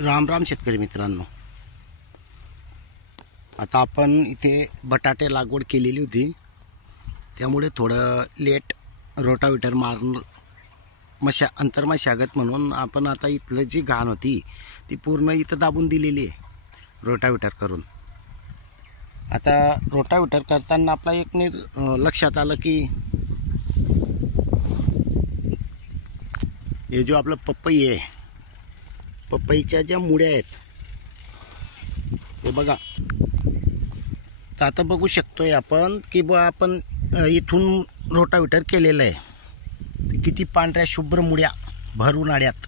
राम राम शेतकरी मित्रांनो, आता आपण इथे बटाटे लागवड केलेली होती, त्यामुळे थोडं लेट रोटावेटर मारून अंतर्मशागत म्हणून आपण आता इथलं जी घाण होती ती पूर्ण इथं दाबून दिलेली आहे रोटावेटर करून. आता रोटावेटर करताना आपला एक लक्षात आलं की हे जो आपलं पपई आहे, पपईच्या ज्या मुळ्या आहेत हे बघा. तर आता बघू शकतोय आपण की बा आपण इथून रोटावेटर केलेलं आहे, तर किती पांढऱ्या शुभ्र मुळ्या भर उन्हाळ्यात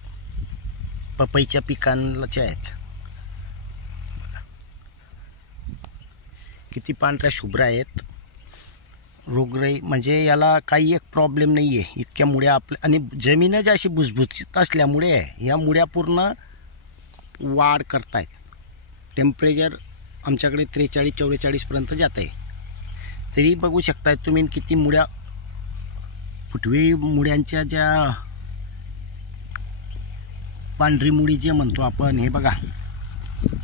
पपईच्या पिकांच्या आहेत. किती पांढऱ्या शुभ्र आहेत. रोगराई म्हणजे याला काही एक प्रॉब्लेम नाही आहे. इतक्या मुळ्या आपल्या आणि जमीनच अशी भुसभुशीत असल्यामुळे या मुळ्या पूर्ण वाढ करतायत. टेम्परेचर आमच्याकडे 43-44 पर्यंत जात आहे. तरी बघू शकताय तुम्ही किती मुळ्या, फुटवी मुळ्यांच्या ज्या पांढरी मुळी जे म्हणतो आपण, हे बघा,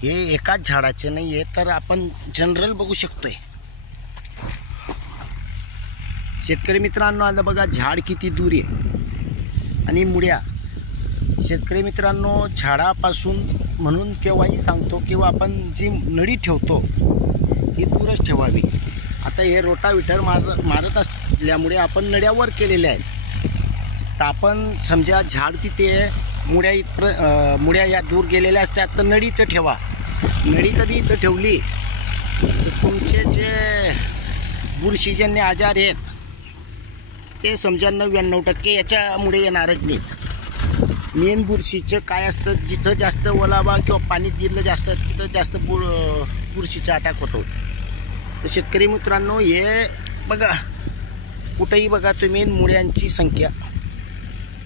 हे एकाच झाडाचे नाही आहे, तर आपण जनरल बघू शकतोय. शेतकरी मित्रांनो, आता बघा झाड किती दूर आहे आणि मुळ्या. शेतकरी मित्रांनो, झाडापासून म्हणून केव्हाही सांगतो किंवा आपण जी नळी ठेवतो ही दूरच ठेवावी. आता हे रोटावेटर मारत असल्यामुळे आपण नळ्यावर केलेल्या आहेत. तर आपण समजा झाड तिथे मुळ्या या दूर गेलेल्या असतात, तर नळी इथं ठेवा. नळी कधी इथं ठेवली तर तुमचे जे बुरशीजन्य आजार आहेत ते समजा 99% याच्यामुळे येणारच नाहीत. मेन बुरशीचं काय असतं, जिथं जास्त ओलावा किंवा पाणी दिलं जास्त तिथं जास्त बुरशीचा अटॅक होतो. तर शेतकरी मित्रांनो, हे बघा, कुठेही बघा तुम्ही मुळ्यांची संख्या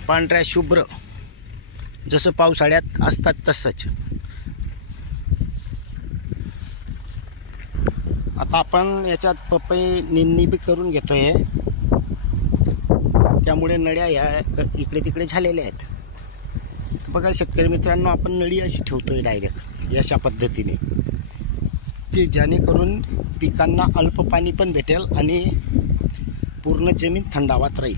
पांढऱ्या शुभ्र जसं पावसाळ्यात असतात तसंच. आता आपण याच्यात पपई निंदणी बी करून घेतोय, त्यामुळे नळ्या ह्या इकडे तिकडे झालेल्या आहेत. बघा शेतकरी मित्रांनो, आपण नळी अशी ठेवतोय डायरेक्ट अशा पद्धतीने, की जेणेकरून पिकांना अल्प पाणी पण भेटेल आणि पूर्ण जमीन थंडावात राहील.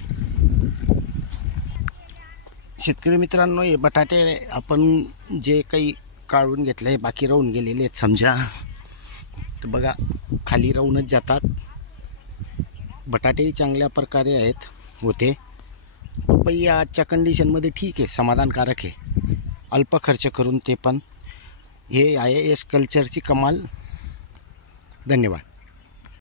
शेतकरी मित्रांनो, हे बटाटे आपण जे काही काढून घेतलं आहे, बाकी राहून गेलेले आहेत समजा, तर बघा खाली राहूनच जातात. बटाटेही चांगल्या प्रकारे आहेत होते. पपई आजच्या कंडिशनमध्ये ठीक आहे, समाधानकारक आहे, अल्प खर्च करून. ते पण हे आहे एस कल्चरची कमाल. धन्यवाद.